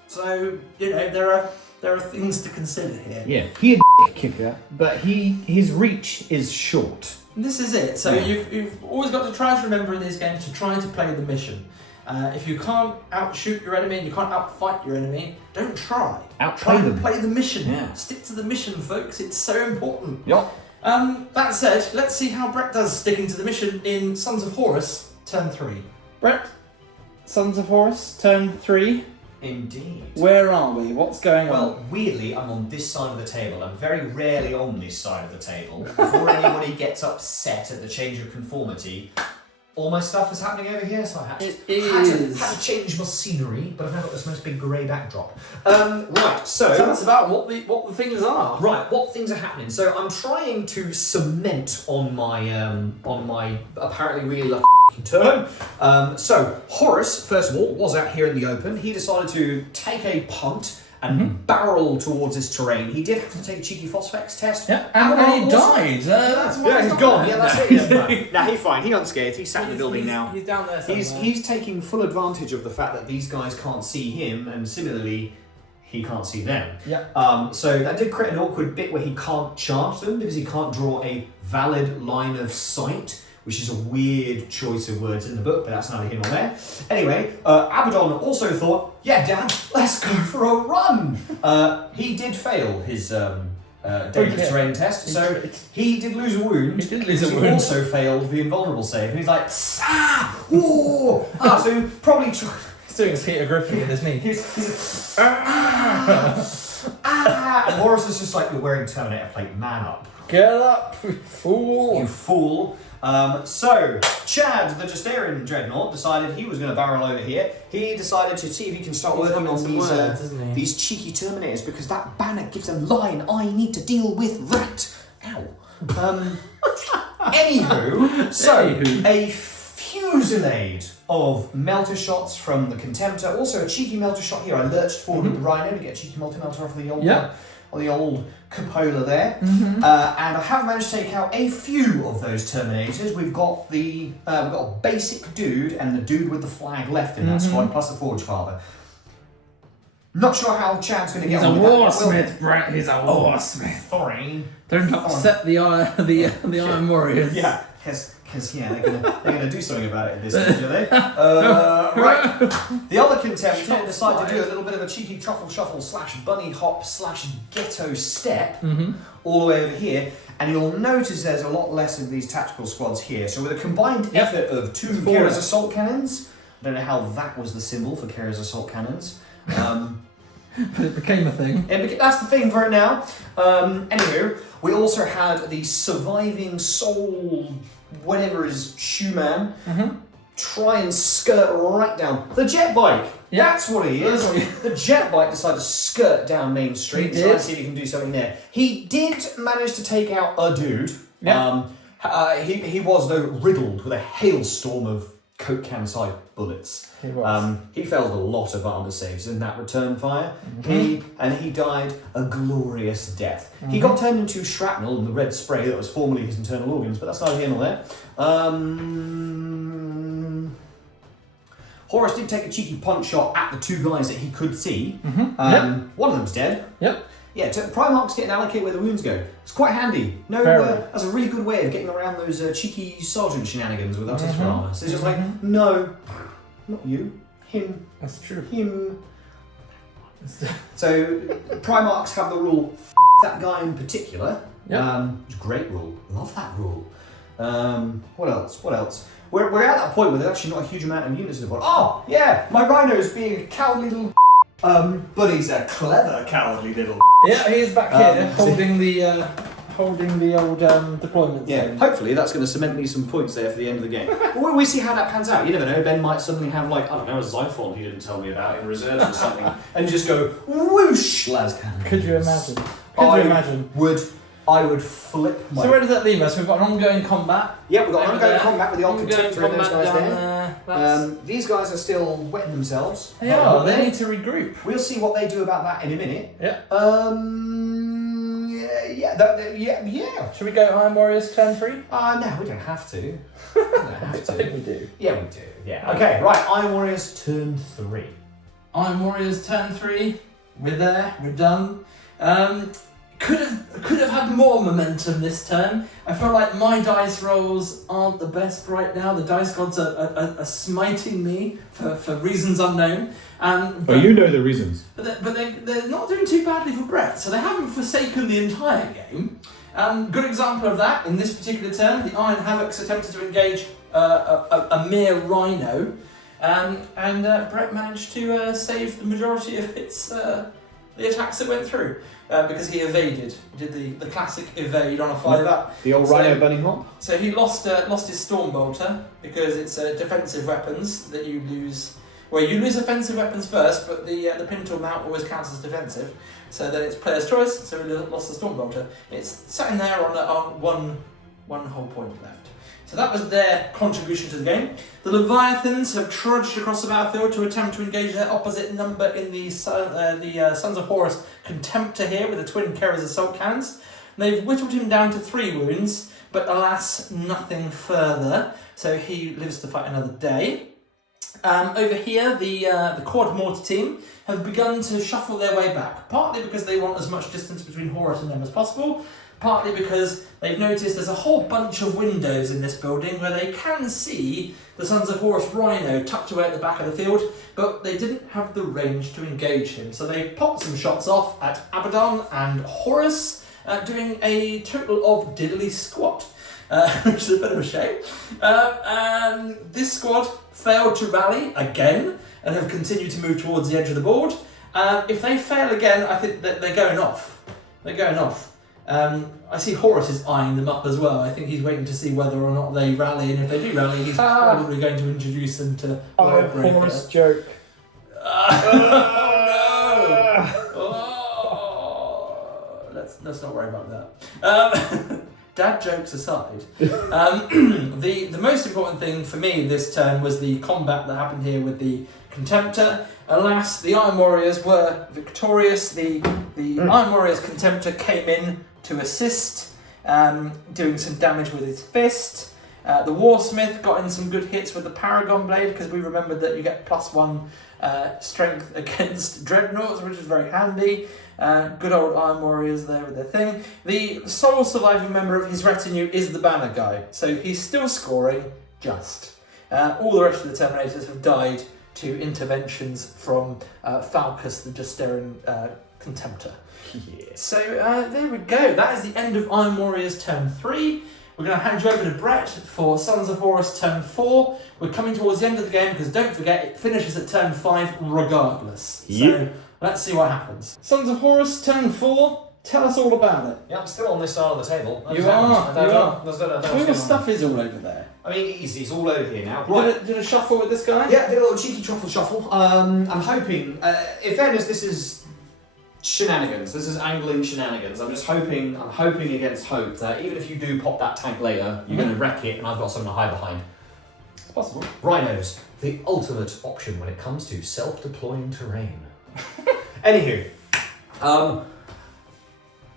So, you know, there are things to consider here. Yeah, he a kicker, but his reach is short. And this is it. So you've always got to try to remember in these games to try to play the mission. If you can't outshoot your enemy and you can't outfight your enemy, don't try. Outplay them. Play the mission. Yeah. Stick to the mission, folks. It's so important. Yep. That said, let's see how Brett does sticking to the mission in Sons of Horus, turn 3. Brett, Sons of Horus, turn 3. Indeed. Where are we? What's going on? Well, weirdly, I'm on this side of the table. I'm very rarely on this side of the table. Before anybody gets upset at the change of conformity, all my stuff is happening over here, so I had to change my scenery, but I've now got this nice big grey backdrop. Right, so... Tell us about what the things are. Right, what things are happening. So I'm trying to cement on my apparently really lucky turn. So Horus, first of all, was out here in the open. He decided to take a punt and barrel towards his terrain. He did have to take a cheeky phosphex test. Yeah, and he died. That's why he's gone. Yeah, that's it. Nah, he's fine. He's unscathed. He's sat in the building now. He's down there somewhere. He's taking full advantage of the fact that these guys can't see him, and similarly, he can't see them. Yeah. So that did create an awkward bit where he can't charge them because he can't draw a valid line of sight, which is a weird choice of words in the book, but that's neither here nor there. Anyway, Abaddon also thought, yeah, Dad, let's go for a run. He did fail his dangerous terrain test, so he did lose a wound. He also failed the invulnerable save, and he's like, whoa! So probably... He's doing his Peter Griffin with his knee. He's and Horus is just like, you're wearing Terminator plate, man up. Get up, you fool! You fool. So, Chad, the Justerin Dreadnought, decided he was going to barrel over here. He decided to see if he can start working on these cheeky Terminators, because that banner gives a line. I need to deal with that. Ow. Anywho, so a fusillade of melter shots from the Contemptor. Also a cheeky melter shot here. I lurched forward with the Rhino to get a cheeky melter off of the old one. on the old cupola there. And I have managed to take out a few of those Terminators. We've got the we've got a basic dude and the dude with the flag left in that squad, plus the Forge Father. Not sure how Chad's going to get on with that. Warsmith, Brett. He's a Warsmith. Sorry. Don't upset the Iron Warriors. Yeah, because they're gonna do something about it at this stage, are they? Right. The other contender decided to do a little bit of a cheeky truffle shuffle / bunny hop / ghetto step all the way over here, and you'll notice there's a lot less of these tactical squads here. So with a combined effort of 2 Kera's assault cannons, I don't know how that was the symbol for Kera's assault cannons. But it became a thing. That's the thing for it now. Anyway, we also had the surviving soul, whatever is Shoeman, try and skirt right down the jet bike. Yeah. That's what he is. The jet bike decided to skirt down Main Street and try and see if he can do something there. He did manage to take out a dude. Yeah. He was though riddled with a hailstorm of Coke can side bullets. He was. He failed a lot of armor saves in that return fire. He died a glorious death. He got turned into shrapnel in the red spray that was formerly his internal organs, but that's neither here nor there. Horus did take a cheeky punch shot at the 2 guys that he could see. One of them's dead. Yep. Yeah, Primarch's getting allocated where the wounds go. It's quite handy. That's a really good way of getting around those cheeky sergeant shenanigans with artificial armor. So it's just like, no, not you, him. That's true. Him. So Primarchs have the rule, that guy in particular. Yeah. It's a great rule. Love that rule. What else? We're at that point where there's actually not a huge amount of units in the board. Oh, yeah, my Rhino's being a cowardly little but he's a clever cowardly little Yeah, he's back here holding the old deployment zone. Hopefully that's going to cement me some points there for the end of the game. But when we see how that pans out, you never know, Ben might suddenly have like, I don't know, a Xiphon he didn't tell me about in reserves or something, and just go whoosh, lascannon. Could you imagine? I would flip my... So where does that leave us? We've got an ongoing combat. Yeah, we've got an ongoing combat with the old contender and those guys there. These guys are still wetting themselves. They are. They need to regroup. We'll see what they do about that in a minute. Yeah. Yeah. Should we go Iron Warriors turn 3? No, we don't have to. I think we do. Yeah, we do. Yeah. Okay, right. Iron Warriors turn 3. Iron Warriors turn 3. We're there. We're done. Could have had more momentum this turn. I feel like my dice rolls aren't the best right now. The dice gods are smiting me for reasons unknown. But you know the reasons. But they're not doing too badly for Brett, so they haven't forsaken the entire game. Good example of that, in this particular turn, the Iron Havocs attempted to engage a mere Rhino, and Brett managed to save the majority of the attacks that went through. Because he evaded. He did the classic evade on a 5-up. The old Rhino bunny hop? So he lost his Storm Bolter because it's defensive weapons that you lose. Well, you lose offensive weapons first, but the Pintle mount always counts as defensive. So then it's player's choice, so he lost the Storm Bolter. It's sat in there on one whole point left. So that was their contribution to the game. The Leviathans have trudged across the battlefield to attempt to engage their opposite number in the Sons of Horus Contemptor here with the twin Kera's assault cannons. They've whittled him down to 3 wounds, but alas, nothing further. So he lives to fight another day. Over here, the Quad Mortar team have begun to shuffle their way back, partly because they want as much distance between Horus and them as possible, partly because they've noticed there's a whole bunch of windows in this building where they can see the Sons of Horus Rhino tucked away at the back of the field, but they didn't have the range to engage him. So they popped some shots off at Abaddon and Horus, doing a total of diddly squat, which is a bit of a shame. This squad failed to rally again and have continued to move towards the edge of the board. If they fail again, I think that they're going off. I see Horus is eyeing them up as well. I think he's waiting to see whether or not they rally, and if they do rally, he's probably going to introduce them to Warbreaker. Horus joke. Let's not worry about that. Dad jokes aside, the most important thing for me this turn was the combat that happened here with the Contemptor. Alas, the Iron Warriors were victorious. The Iron Warriors Contemptor came in to assist, doing some damage with his fist. The Warsmith got in some good hits with the Paragon Blade, because we remembered that you get +1 strength against Dreadnoughts, which is very handy. Good old Iron Warriors there with their thing. The sole surviving member of his retinue is the Banner guy, so he's still scoring just. All the rest of the Terminators have died to interventions from Falcus, the Justerin Contemptor. Yeah. So there we go. That is the end of Iron Warriors turn 3. We're going to hand you over to Brett for Sons of Horus turn 4. We're coming towards the end of the game because don't forget it finishes at turn 5 regardless. So let's see what happens. Sons of Horus turn 4. Tell us all about it. Yeah, I'm still on this side of the table. You are. All Your stuff is all over there. I mean, he's all over here now. Right. Did a shuffle with this guy? Yeah, did a little cheeky truffle shuffle. I'm hoping, in fairness, this is shenanigans. This is angling shenanigans. I'm hoping against hope that even if you do pop that tank later, you're going to wreck it and I've got something to hide behind. It's possible. Rhinos, the ultimate option when it comes to self-deploying terrain. Anywho,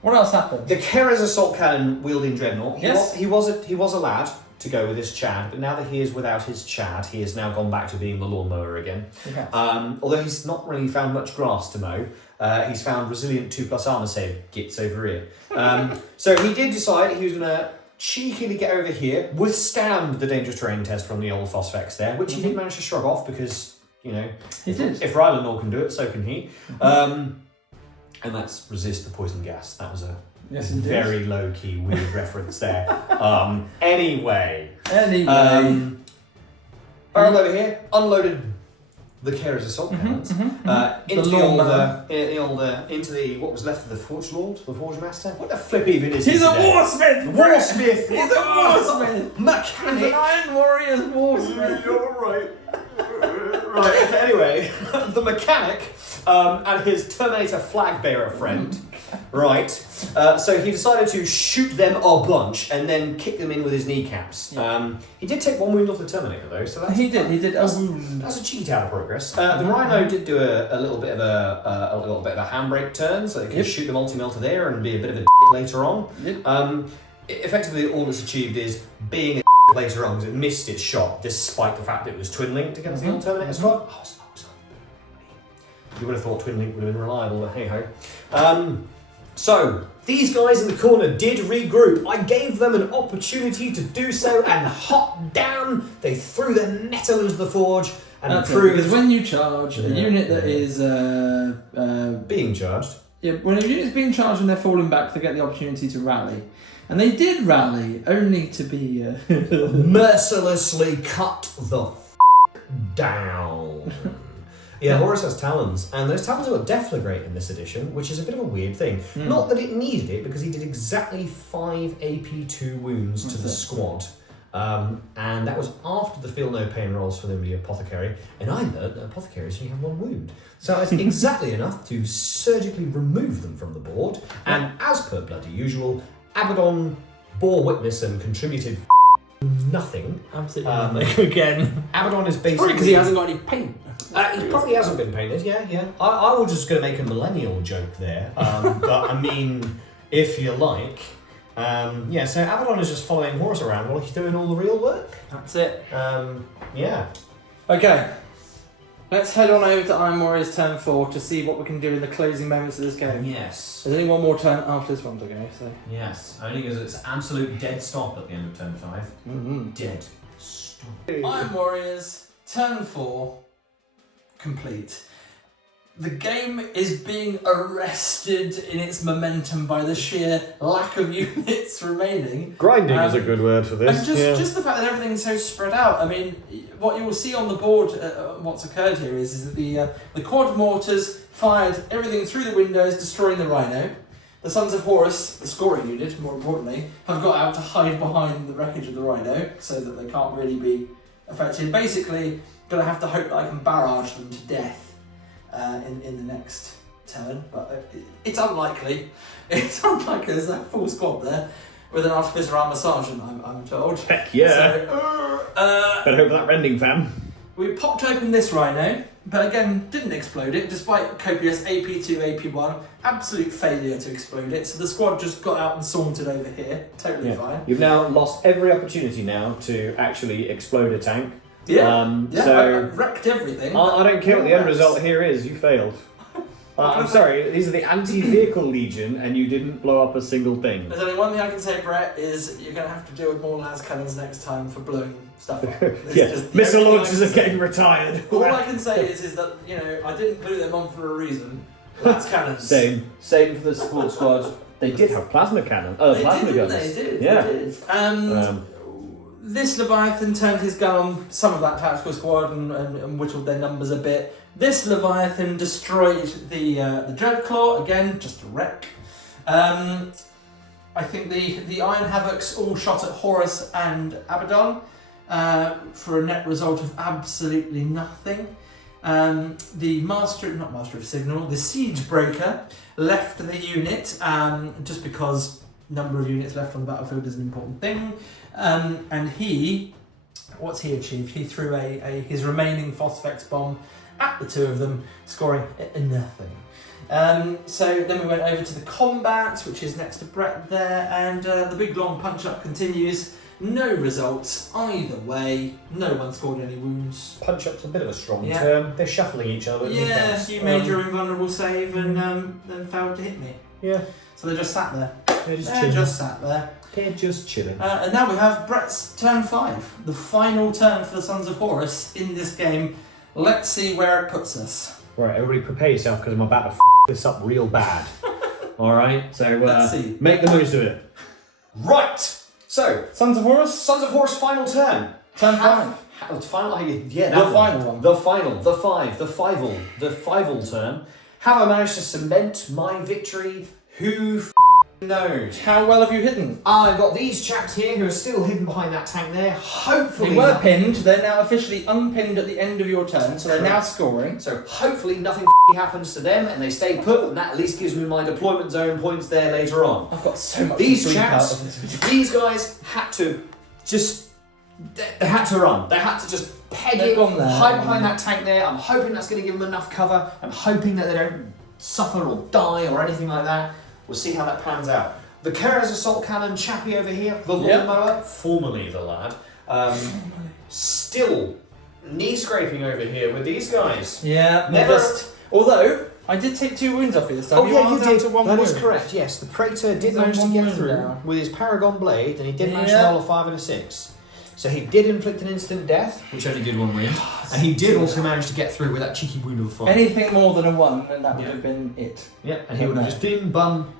what else happened? the Keres assault cannon wielding dreadnought. Yes. He was a lad to go with his Chad, but now that he is without his Chad, he has now gone back to being the lawnmower again. Yes. Although he's not really found much grass to mow, he's found resilient 2+ armor save gits over here. So he did decide he was going to cheekily get over here, withstand the dangerous terrain test from the old Phosphex there, which he did manage to shrug off because, you know, He did. if Rylanor can do it, so can he. And that's resist the poison gas. That was a very low-key weird reference there. Anyway. Barrel over here, unloaded the Keres assault cannons into the what was left of the Forge Lord, the Forge Master. What the flip even is He's he a today? Warsmith! Warsmith! He's a Warsmith! Mechanic! He's an Iron Warriors Warsmith! You're right. Right, okay, anyway, the mechanic and his Terminator flag bearer friend, right, so he decided to shoot them a bunch and then kick them in with his kneecaps. Yeah. He did take 1 wound off the Terminator though, so that's... He did a wound. That's a cheat out of progress. The Rhino did do a little bit of a handbrake turn, so they could shoot the multi-melter there and be a bit of a later on. Effectively, all it's achieved is being a later on because it missed its shot, despite the fact that it was twin linked against the old Terminator squad. Oh, it's not. You would have thought twin link would have been reliable, but hey ho. So these guys in the corner did regroup. I gave them an opportunity to do so, and hot damn, they threw their metal into the forge and proved. Because when you charge a unit that is being charged. Yeah, when a unit's being charged and they're falling back, they get the opportunity to rally. And they did rally, only to be mercilessly cut the down. Yeah, Horus has talons, and those talons are deflagrate in this edition, which is a bit of a weird thing. Not that it needed it, because he did exactly 5 AP2 wounds to the squad. And that was after the feel no pain rolls for the apothecary, and I learned that apothecaries only have 1 wound. So it's exactly enough to surgically remove them from the board, and as per bloody usual, Abaddon bore witness and contributed nothing. Absolutely. Again. Abaddon is basically... Probably because he hasn't got any paint. He probably hasn't been painted, yeah. I was just going to make a millennial joke there, but I mean, if you like. So Abaddon is just following Horus around while he's doing all the real work. That's it. Yeah. Okay. Let's head on over to Iron Warriors turn 4 to see what we can do in the closing moments of this game. Yes. There's only one more turn after this one to go, so... Yes, only because it's absolute dead stop at the end of turn 5. Dead stop. Iron Warriors turn 4 complete. The game is being arrested in its momentum by the sheer lack of units remaining. Grinding is a good word for this. And just the fact that everything's so spread out. I mean, what you will see on the board, what's occurred here is that the quad mortars fired everything through the windows, destroying the Rhino. The Sons of Horus, the scoring unit, more importantly, have got out to hide behind the wreckage of the Rhino so that they can't really be affected. Basically, going to have to hope that I can barrage them to death. In the next turn, but it's unlikely. It's unlikely. There's a full squad there with an artificer armor sergeant, I'm told. Heck yeah. So, Better hope for that rending, fam. We popped open this Rhino, but again, didn't explode it, despite copious AP2, AP1. Absolute failure to explode it, so the squad just got out and sauntered over here. Totally fine. You've now lost every opportunity now to actually explode a tank. Yeah, so I wrecked everything. I don't care what the end result here is, you failed. I'm sorry, these are the anti-vehicle legion and you didn't blow up a single thing. There's only one thing I can say, Brett, is you're going to have to deal with more las cannons next time for blowing stuff up. Missile launchers are getting retired. All I can say is that, you know, I didn't glue them on for a reason. Las cannons. Same for the support squad. They did have plasma cannon. Plasma guns. They did. Yeah. They did. This Leviathan turned his gun on some of that tactical squad and whittled their numbers a bit. This Leviathan destroyed the Dreadclaw, again, just a wreck. I think the Iron Havocs all shot at Horus and Abaddon for a net result of absolutely nothing. The not Master of Signal, the Siege Breaker left the unit just because number of units left on the battlefield is an important thing. And what's he achieved? He threw his remaining Phosphex bomb at the two of them, scoring nothing. So then we went over to the combat, which is next to Brett there, and the big long punch-up continues. No results either way. No one scored any wounds. Punch-up's a bit of a strong term. They're shuffling each other. Yeah, you made your invulnerable save and then failed to hit me. Yeah. So they just sat there. They're just sat there. They're just chilling. And now we have Brett's turn 5, the final turn for the Sons of Horus in this game. Let's see where it puts us. Right, everybody prepare yourself because I'm about to f this up real bad. Alright, so let's see. Make the most of it. Right! So, Sons of Horus? Sons of Horus final turn. Turn 5. The final one. The fival turn. Have I managed to cement my victory? Who knows? How well have you hidden? I've got these chaps here who are still hidden behind that tank there. Hopefully they were pinned. They're now officially unpinned at the end of your turn, so they're now scoring. So hopefully nothing happens to them and they stay put, and that at least gives me my deployment zone points there later on. I've got so much. These chaps, these guys had to run. They had to just peg it, hide behind that tank there. I'm hoping that's going to give them enough cover. I'm hoping that they don't suffer or die or anything like that. We'll see how that pans out. The Kerr's assault cannon chappy over here, the lawnmower, formerly the lad, still knee scraping over here with these guys. Yeah, although I did take 2 wounds off you this time. Oh yeah, you did. That is correct. Yes, the Praetor did manage to get through with his Paragon blade, and he did manage to roll a 5 and a 6. So he did inflict an instant death, which only did 1 wound, and he did also manage to get through with that cheeky wound of 5. Anything more than a 1, and that would have been it. Yeah, and he would have just been done.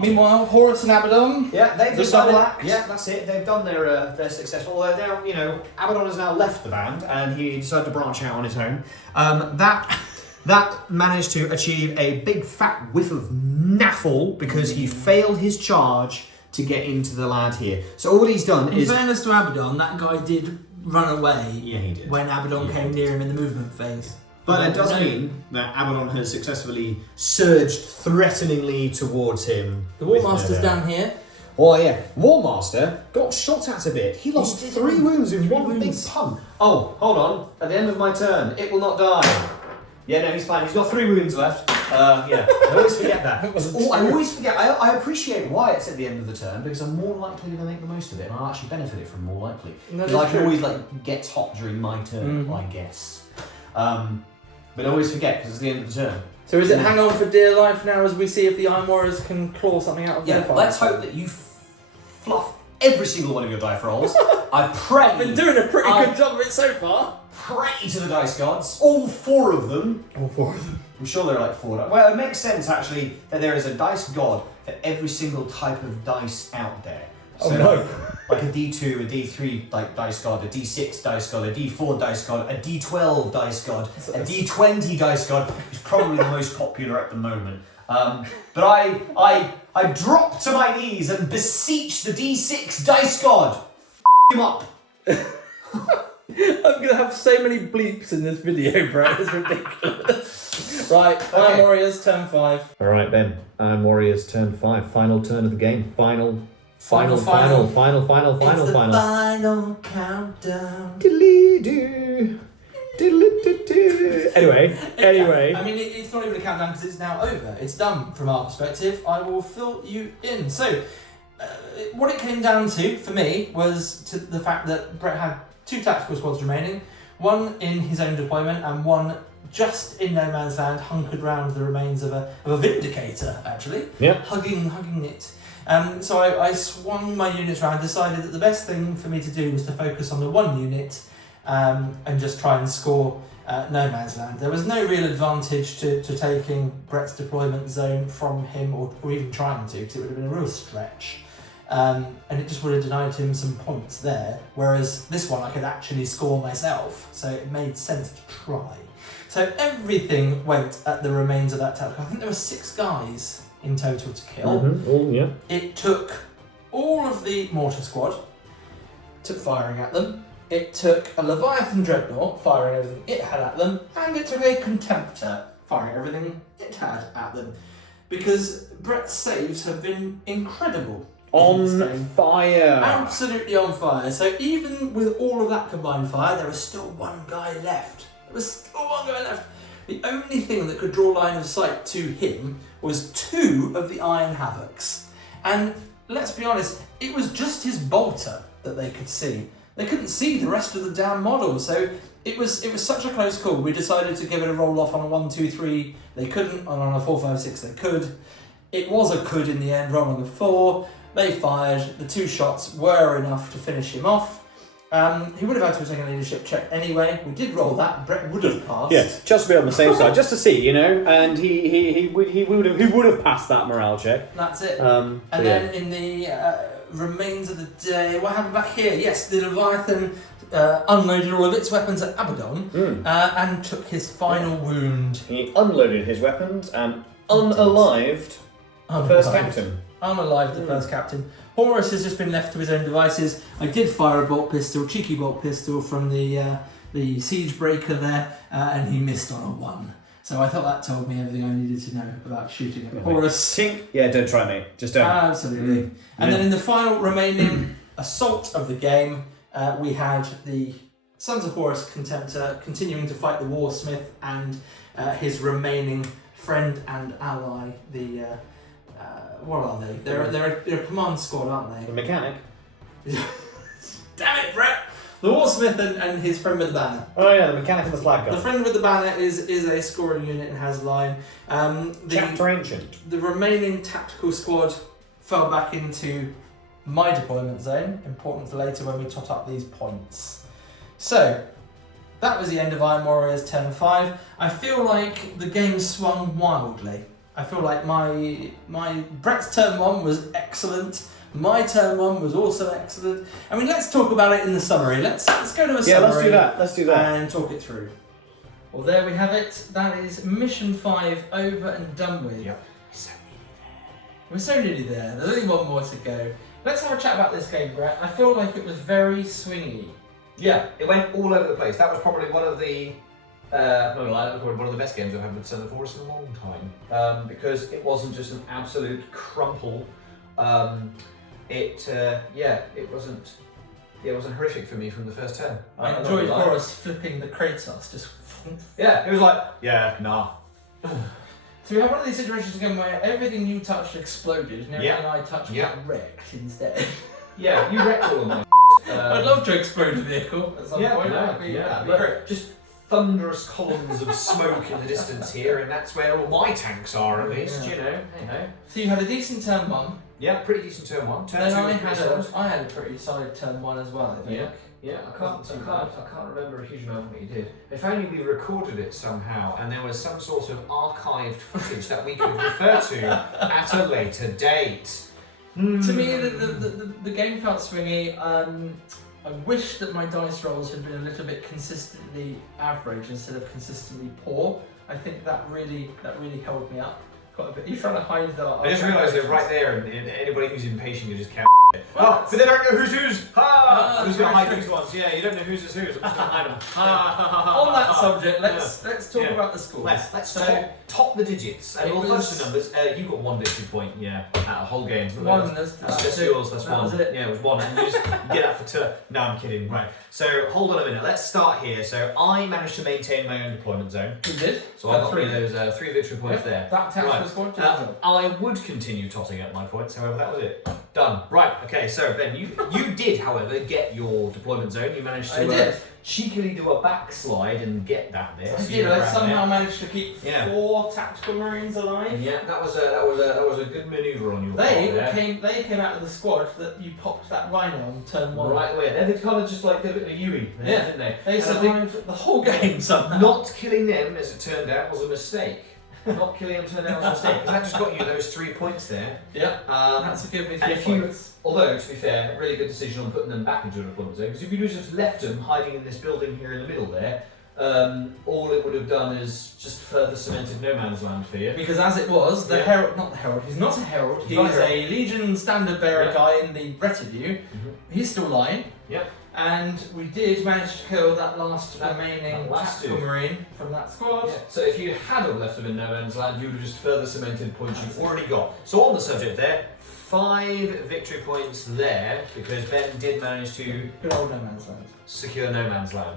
Meanwhile, Horus and Abaddon. Yeah, they've decided. Yeah, that's it. They've done their successful. Although now, you know, Abaddon has now left the band, and he decided to branch out on his own. That managed to achieve a big fat whiff of naffle because he failed his charge to get into the lad here. So all he's done is... In fairness to Abaddon, that guy did run away. Yeah, he did. When Abaddon came near him in the movement phase. But that does mean that Abaddon has successfully surged threateningly towards him. The Warmaster's down here. Oh yeah, Warmaster got shot at a bit. He lost 3 wounds in one big pump. Oh, hold on. At the end of my turn, it will not die. Yeah, no, he's fine. He's got 3 wounds left. Yeah, I always forget that. I always forget. I appreciate why it's at the end of the turn because I'm more likely to make the most of it, and I'll actually benefit it from more likely. Because I can always get top during my turn, I guess. But I always forget because it's the end of the turn. So is it hang on for dear life now as we see if the Iron Warriors can claw something out of their fight? Let's hope that you fluff every single one of your dice rolls. I pray. I've been doing a pretty good job of it so far. Pray to the dice gods, all 4 of them. All 4 of them. I'm sure there are like 4. Well, it makes sense actually that there is a dice god for every single type of dice out there. So, like a D2, a D3 dice god, a D6 dice god, a D4 dice god, a D12 dice god, a D20 dice god, who's probably the most popular at the moment. But I drop to my knees and beseech the D6 dice god. Him up. I'm going to have so many bleeps in this video, bro. It's ridiculous. Right, Iron Warriors, turn 5. Alright then, Iron Warriors, turn 5. Final turn of the game. Final final. Final. It's the final countdown. Delete. Anyway. I mean, it's not even a countdown because it's now over. It's done from our perspective. I will fill you in. So, what it came down to for me was to the fact that Brett had 2 tactical squads remaining, one in his own deployment and one just in no man's land, hunkered round the remains of a Vindicator, actually, hugging it. So I swung my units around, decided that the best thing for me to do was to focus on the one unit and just try and score no man's land. There was no real advantage to taking Brett's deployment zone from him or even trying to, because it would have been a real stretch. And it just would have denied him some points there, whereas this one I could actually score myself, so it made sense to try. So everything went at the remains of that tactical. I think there were 6 guys in total to kill. It took all of the mortar squad to firing at them. It took a Leviathan Dreadnought firing everything it had at them, and it took a Contemptor firing everything it had at them. Because Brett's saves have been incredible. On fire! Absolutely on fire. So even with all of that combined fire, there was still one guy left. The only thing that could draw line of sight to him was 2 of the Iron Havocs. And let's be honest, it was just his bolter that they could see. They couldn't see the rest of the damn model, so it was such a close call. We decided to give it a roll off on a 1, 2, 3. They couldn't, and on a 4, 5, 6 they could. It was a could in the end, rolling a 4. They fired. The 2 shots were enough to finish him off. He would have had to have taken a leadership check anyway. We did roll that. Brett would have passed. Yes, just to be on the safe side, just to see, and he would have passed that morale check. That's it. And then in the remains of the day, what happened back here? Yes, the Leviathan unloaded all of its weapons at Abaddon and took his final wound. He unloaded his weapons and unalived the first captain. Unalived the first captain. Horus has just been left to his own devices. I did fire a bolt pistol, cheeky bolt pistol from the siege breaker there, and he missed on a 1. So I thought that told me everything I needed to know about shooting at Horus. Yeah, don't try me. Just don't. Absolutely. And then in the final remaining assault of the game, we had the Sons of Horus Contemptor continuing to fight the Warsmith and his remaining friend and ally, the... what are they? They're a command squad, aren't they? The mechanic. Damn it, Brett! The Warsmith and his friend with the banner. Oh yeah, the mechanic and the flag gun. The friend with the banner is a scoring unit and has line. Chapter Ancient. The remaining tactical squad fell back into my deployment zone. Important for later when we tot up these points. So, that was the end of Iron Warriors turn 5. I feel like the game swung wildly. I feel like my Brett's turn 1 was excellent. My turn 1 was also excellent. I mean, let's talk about it in the summary. Let's go to a summary. Yeah, let's do that. And talk it through. Well, there we have it. That is mission 5 over and done with. Yep. We're so nearly there. There's only one more to go. Let's have a chat about this game, Brett. I feel like it was very swingy. Yeah, it went all over the place. That was probably one of the one of the best games I've had with Sons of Horus in a long time, because it wasn't just an absolute crumple. It wasn't horrific for me from the first turn. I enjoyed Horus flipping the Kratos, just... Yeah, it was like, yeah, nah. So we have one of these situations again where everything you touched exploded and everything I touched got wrecked instead. Yeah, you wrecked all of my I'd love to explode a vehicle at some point. That'd be great. Just thunderous columns of smoke in the distance here, and that's where all my tanks are, at least, you know. Hey-ho. So you had a decent turn 1. Yeah, pretty decent turn 1. Turn 2 I had a pretty solid turn 1 as well, I think. Yeah, I can't remember a huge amount of what you did. If only we recorded it somehow, and there was some sort of archived footage that we could refer to at a later date. To me, the game felt swingy. I wish that my dice rolls had been a little bit consistently average instead of consistently poor. I think that really held me up quite a bit. You're trying to hide that. I just realised they're right there, and anybody who's impatient can just count it. Oh, but they don't know who's. Who's going to hide these ones? Yeah, you don't know who's whose. I'm just going to hide them. On that subject, let's talk about the scores. Let's top the digits. And we'll focus the numbers. You got 1 victory point, out of the whole game. One, that's just yours, that's that one. was it. Yeah, it was one. And you just get that for two. No, I'm kidding. Right. So hold on a minute. Let's start here. So I managed to maintain my own deployment zone. You did? So I got me those 3 victory points there. That tactical squad. I would continue totting up my points, however, that was it. Done. Right, okay, so Ben, you did, however, get your deployment zone. You managed to cheekily do a backslide and get that there. I somehow managed to keep 4 tactical marines alive. Yeah, that was a good manoeuvre on your part there. They came out of the squad that you popped that rhino on turn 1. Right away. They kind of just like did a bit of Yui there, didn't they? They survived the whole game somehow. Not killing them, as it turned out, was a mistake. Not killing them turned out was a mistake, because that just got you those 3 points there. Yeah, that's a good points. Although, to be fair, really good decision on putting them back into a deployment zone, because if you'd just left them hiding in this building here in the middle there, all it would have done is just further cemented no man's land for you. Because as it was, the herald, not the herald, he's not a herald, he's a Legion standard bearer guy in the retinue. He's still lying. Yep. And we did manage to kill that last remaining tactical marine from that squad. Yeah. So if you had left them in no man's land, you would have just further cemented points you've already got. So on the subject there, 5 victory points there, because Ben did manage to good old no man's land. Secure no man's land.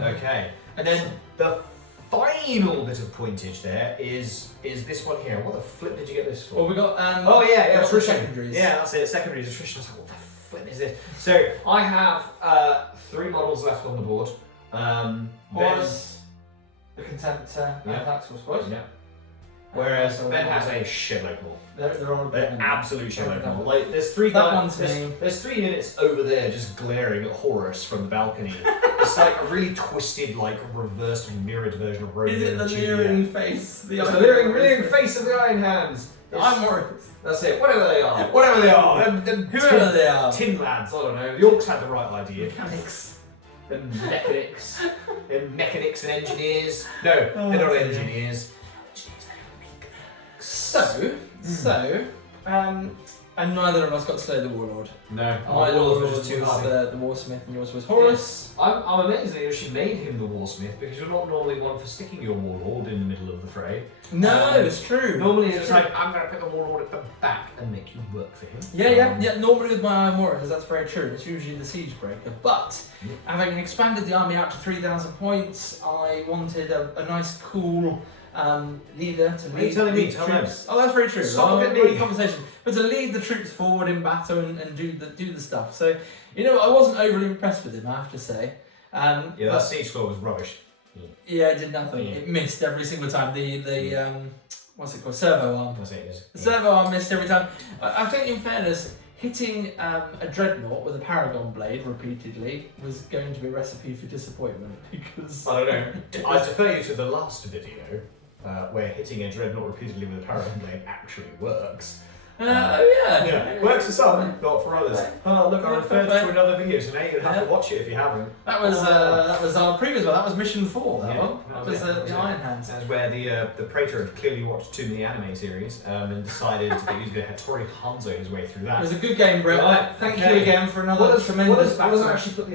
Okay. And then the final bit of pointage there is this one here. What the flip did you get this for? Well, we got attrition. Secondaries. Yeah, that's it. Secondaries attrition. I was like, what the flip is this? So I have 3 models left on the board. Horus, the Contemptor, and Tactical Squad. Yeah. Whereas Ben has a shitload more. They're all absolute shitload more. Like there's 3 guys. There's 3 units over there just glaring at Horus from the balcony. It's like a really twisted, like reversed mirrored version of Romeo. Is it the leering face? The leering face of the Iron Hands. I'm Horus. That's it. Whatever they are. Whatever they are. Whoever they are. Tin lads. I don't know. The orcs had the right idea. Mechanics. And mechanics. And mechanics and engineers. No, they're not engineers. And neither of us got to slay the Warlord. No, my Warlord was too hard. The Warsmith, and yours was Horus. I'm amazed that you actually made him the Warsmith, because you're not normally one for sticking your Warlord in the middle of the fray. No, it's true. Normally it's like, I'm going to put the Warlord at the back and make you work for him. Yeah. Normally with my Iron Warriors, that's very true. It's usually the Siege Breaker. But having expanded the army out to 3,000 points, I wanted a nice, cool leader to lead the troops. Oh, that's very true. Stop getting conversation, but to lead the troops forward in battle and do the stuff. So I wasn't overly impressed with him, I have to say. That siege squad was rubbish. Yeah, it did nothing. It missed every single time. The what's it called? Servo arm. The servo arm missed every time. I think, in fairness, hitting a dreadnought with a paragon blade repeatedly was going to be a recipe for disappointment, because I don't know. I defer you to the last video. Where hitting a dreadnought repeatedly with a paragon blade actually works. Works for some, not for others. Oh, look, I referred to another video, so now you're going to have to watch it if you haven't. That was our previous one. That was Mission 4. That was the Iron Hands. That's where the Praetor had clearly watched too many anime series and decided that he was going to have Tori Hanzo his way through that. It was a good game, Brett. Thank you again for another tremendous battle. What does actually put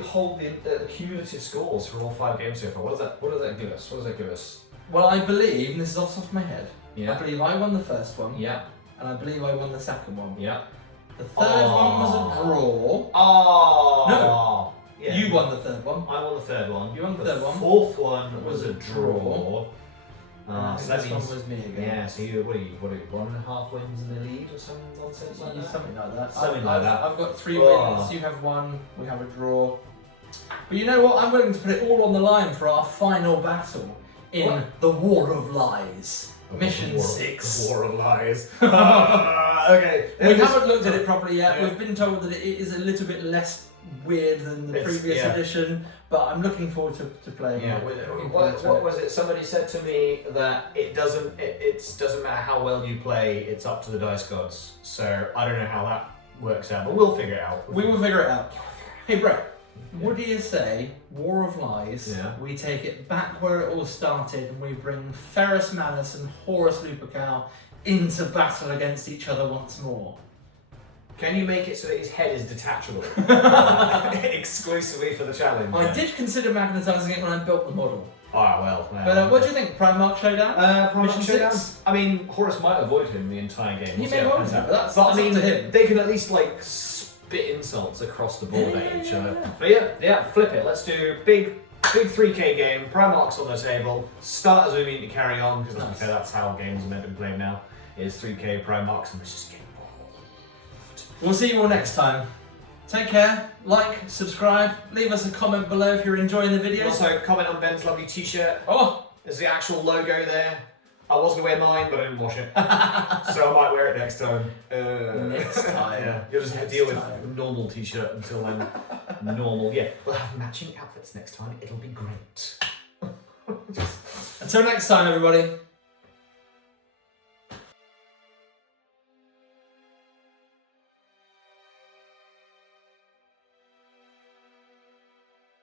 the cumulative scores for all 5 games so far? What does that give us? Well, I believe, and this is off the top of my head, I believe I won the first one. Yeah. And I believe I won the second one. Yeah. The third one was a draw. Oh. No. Yeah. You won the third one. I won the third one. You won the third one. The 4th one was a draw. So this one was me again. Yeah, so what are you, 1.5 wins in the lead or something nonsense like that? Something like that. I've got 3 wins, you have 1, we have a draw. But you know what, I'm willing to put it all on the line for our final battle in the War of Lies. Mission 6. War of Lies. Okay. We haven't looked at it properly yet. Yeah. We've been told that it is a little bit less weird than the previous edition, but I'm looking forward to playing it. What was it? Somebody said to me that it doesn't matter how well you play, it's up to the dice gods. So I don't know how that works out, but we'll figure it out. We will figure it out. Hey, Brett. What do you say, War of Lies, we take it back where it all started and we bring Ferrus Manus and Horus Lupercal into battle against each other once more? Can you make it so that his head is detachable? exclusively for the challenge. I did consider magnetising it when I built the model. Ah, well. But what do you think? Primarch Showdown? Primarch Mission Showdown? 6? I mean, Horus might avoid him the entire game. He We'll see may how it want pans to, out. but that's But I up mean, to him. they can at least like spit insults across the board Yeah, at each yeah, other. yeah. But yeah, flip it. Let's do big 3K game. Primarchs on the table. Starters we need to carry on because Nice. that's how games are meant to be played now. Is 3K Primarchs, and let's just get involved. We'll see you all next time. Take care, like, subscribe, leave us a comment below if you're enjoying the videos. Also, comment on Ben's lovely t-shirt. Oh! There's the actual logo there. I was going to wear mine, but I didn't wash it. So I might wear it next time. Next time. Yeah, you'll just have to Next deal with time. normal t-shirt until I'm normal. Yeah, we'll have matching outfits next time. It'll be great. Until next time, everybody.